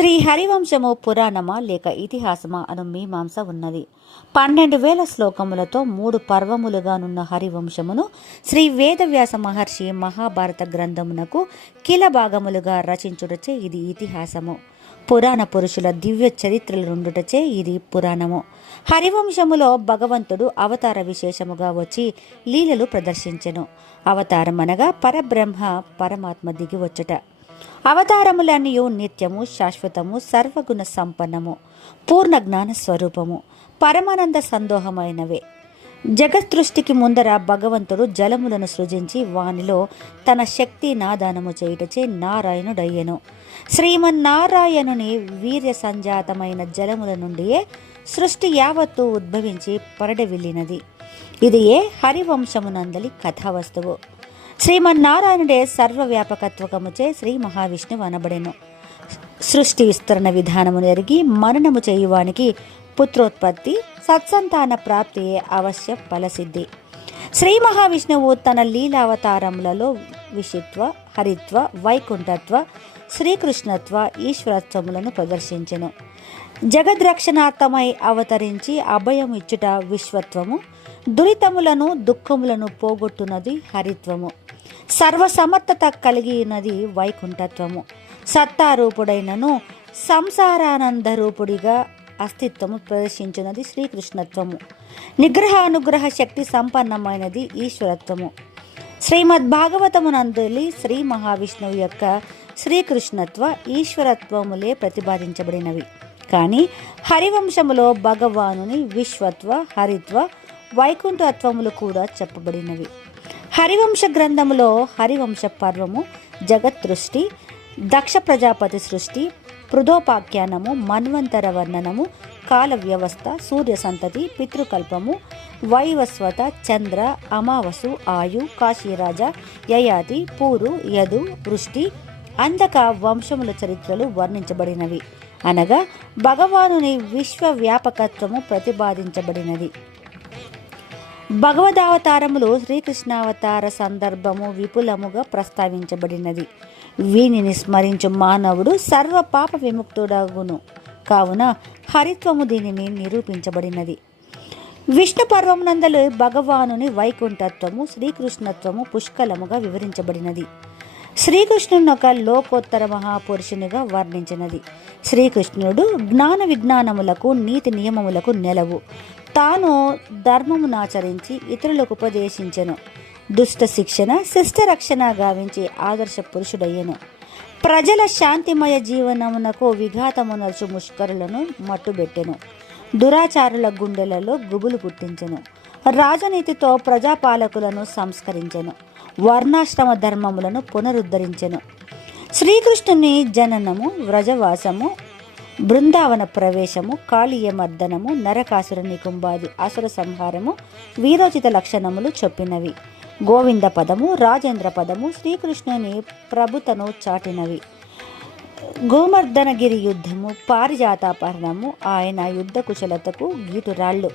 శ్రీ హరివంశము పురాణమా లేక ఇతిహాసమా అను మీమాంస ఉన్నది. 12,000 శ్లోకములతో 3 పర్వములుగానున్న హరివంశమును శ్రీ వేదవ్యాస మహర్షి మహాభారత గ్రంథమునకు కిల భాగములుగా రచించుటచే ఇది ఇతిహాసము. పురాణ పురుషుల దివ్య చరిత్రలు నుండుటచే ఇది పురాణము. హరివంశములో భగవంతుడు అవతార విశేషముగా వచ్చి లీలలు ప్రదర్శించెను. అవతారమనగా పరబ్రహ్మ పరమాత్మ దిగివచ్చుట. అవతారములన్నీ నిత్యము, శాశ్వతము, సర్వగుణ సంపన్నము, పూర్ణ జ్ఞాన స్వరూపము, పరమానంద సందోహమైనవే. జగత్ ముందర భగవంతుడు జలములను సృజించి వానిలో తన శక్తి నాదానము చేయుటచే నారాయణుడయ్యెను. శ్రీమన్నారాయణుని వీర్య సంజాతమైన జలముల నుండియే సృష్టి యావత్తు ఉద్భవించి పరడవిల్లినది. ఇదియే హరివంశమునందలి కథావస్తువు. శ్రీమన్నారాయణుడే సర్వవ్యాపకత్వకముచే శ్రీ మహావిష్ణువు అనబడెను. సృష్టి విస్తరణ విధానమును ఎరిగి మననము చేయువానికి పుత్రోత్పత్తి, సత్సంతాన ప్రాప్తియే అవశ్య ఫలసిద్ధి. శ్రీ మహావిష్ణువు తన లీలావతారములలో విషిత్వ, హరిత్వ, వైకుంఠత్వ, శ్రీకృష్ణత్వ, ఈశ్వరత్వములను ప్రదర్శించెను. జగద్రక్షణార్థమై అవతరించి అభయం ఇచ్చుట విశ్వత్వము, దురితములను దుఃఖములను పోగొట్టునది హరిత్వము, సర్వసమర్థత కలిగినది వైకుంఠత్వము, సత్తారూపుడైనను సంసారానందరూపుడిగా అస్తిత్వము ప్రదర్శించున్నది శ్రీకృష్ణత్వము, నిగ్రహానుగ్రహ శక్తి సంపన్నమైనది ఈశ్వరత్వము. శ్రీమద్భాగవతమునందలి శ్రీ మహావిష్ణువు యొక్క శ్రీకృష్ణత్వ, ఈశ్వరత్వములే ప్రతిపాదించబడినవి. కానీ హరివంశములో భగవానుని విశ్వత్వ, హరిత్వ, వైకుంఠత్వములు కూడా చెప్పబడినవి. హరివంశ గ్రంథములో హరివంశ పర్వము, జగత్ సృష్టి, దక్ష ప్రజాపతి సృష్టి, పృథోపాఖ్యానము, మన్వంతర వర్ణనము, కాల వ్యవస్థ, సూర్య సంతతి, పితృకల్పము, వైవస్వత, చంద్ర, అమావసు, ఆయు, కాశీరాజ, యయాతి, పూరు, యదు, వృష్టి, అంధక వంశముల చరిత్రలు వర్ణించబడినవి. అనగా భగవానుని విశ్వవ్యాపకత్వము ప్రతిపాదించబడినది. భగవదావతారములు శ్రీకృష్ణావతార సందర్భము విపులముగా ప్రస్తావించబడినది. వీనిని స్మరించు మానవుడు సర్వ పాప విముక్తుడగును. కావున హరిత్వము దీనిని నిరూపించబడినది. విష్ణు పర్వమునందలు భగవానుని వైకుంఠత్వము, శ్రీకృష్ణత్వము పుష్కలముగా వివరించబడినది. శ్రీకృష్ణుని ఒక లోకోత్తర మహాపురుషునిగా వర్ణించినది. శ్రీకృష్ణుడు జ్ఞాన విజ్ఞానములకు, నీతి నియమములకు నెలవు. తాను ధర్మమునాచరించి ఇతరులకు ఉపదేశించెను. దుష్ట శిక్షణ, శిష్ట రక్షణ గావించి ఆదర్శ పురుషుడయ్యెను. ప్రజల శాంతిమయ జీవనమునకు విఘాతమునర్చు ముష్కరులను మట్టుబెట్టెను. దురాచారుల గుండెలలో గుబులు పుట్టించెను. రాజనీతితో ప్రజాపాలకులను సంస్కరించెను. వర్ణాశ్రమ ధర్మములను పునరుద్ధరించెను. శ్రీకృష్ణుని జననము, వ్రజవాసము, బృందావన ప్రవేశము, కాళీయ మర్దనము, నరకాసుర నికుంభాది అసుర సంహారము, వీరోచిత లక్షణములు చెప్పినవి. గోవింద పదము, రాజేంద్ర పదము శ్రీకృష్ణుని ప్రభుతను చాటినవి. గోమర్ధనగిరి యుద్ధము, పారిజాతాపహరణము, ఆయన యుద్ధ కుశలతకు గీటురాళ్ళు.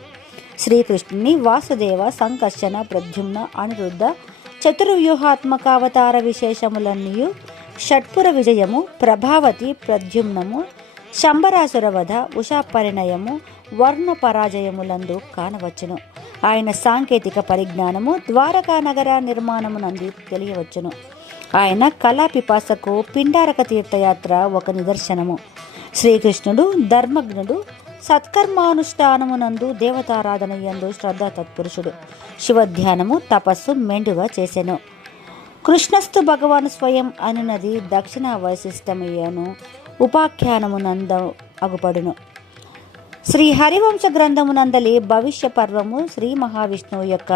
శ్రీకృష్ణుని వాసుదేవ, సంకర్షణ, ప్రద్యుమ్న, అనిరుద్ధ చతుర్వ్యూహాత్మక అవతార విశేషములన్నీయు, షట్పుర విజయము, ప్రభావతి, ప్రద్యుమ్నము, శంబరాసుర వధ, ఉషా పరిణయము, వర్ణ పరాజయములందు కానవచ్చును. ఆయన సాంకేతిక పరిజ్ఞానము ద్వారకా నగర నిర్మాణమునందు తెలియవచ్చును. ఆయన కళాపిపాసకు పిండారక తీర్థయాత్ర ఒక నిదర్శనము. శ్రీకృష్ణుడు ధర్మజ్ఞుడు, సత్కర్మానుష్ఠానమునందు దేవతారాధన యందు శ్రద్ధా తత్పురుషుడు. శివధ్యానము, తపస్సు మెండుగా చేసెను. కృష్ణస్థు భగవాను స్వయం అనునది దక్షిణ వైశిష్టమయ్యను ఉపాఖ్యానమునంద అగుపడును. శ్రీ హరివంశ గ్రంథమునందలి భవిష్య పర్వము శ్రీ మహావిష్ణువు యొక్క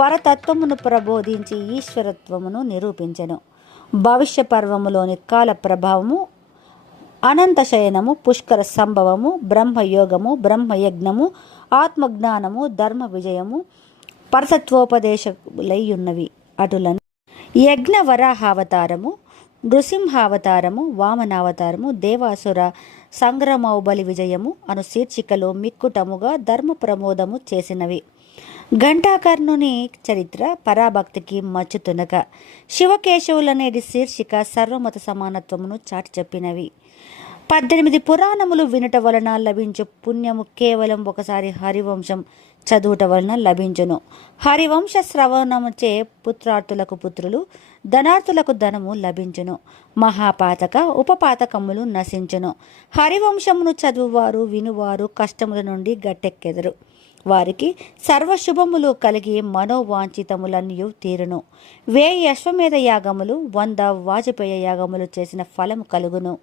పరతత్వమును ప్రబోధించి ఈశ్వరత్వమును నిరూపించెను. భవిష్య పర్వములోని కాల ప్రభావము, అనంత శయనము, పుష్కర సంభవము, బ్రహ్మయోగము, బ్రహ్మయజ్ఞము, ఆత్మజ్ఞానము, ధర్మ విజయము పరతత్వోపదేశములై అటులను యజ్ఞ వరాహావతారము, నృసింహావతారము, వామనావతారము, దేవాసుర సంగ్రమౌబలి విజయము అను శీర్షికలు మిక్కుటముగా ధర్మ ప్రమోదము చేసినవి. ఘంటాకర్ణుని చరిత్ర పరాభక్తికి మచ్చుతునక, శివకేశవులనేది శీర్షిక సర్వమత సమానత్వమును చాటి చెప్పినవి. 18 పురాణములు వినుట వలన లభించు పుణ్యము కేవలం ఒకసారి హరివంశం చదువుట వలన లభించును. హరివంశ శ్రవణముచే పుత్రార్థులకు పుత్రులు, ధనార్థులకు ధనము లభించును. మహాపాతక ఉపపాతకములు నశించును. హరివంశమును చదువువారు వినువారు కష్టముల నుండి గట్టెక్కెదరు. వారికి సర్వశుభములు కలిగి మనోవాంఛితములన్నీ తీరును. 1000 అశ్వమేధ యాగములు 100 వాజపేయ యాగములు చేసిన ఫలము కలుగును.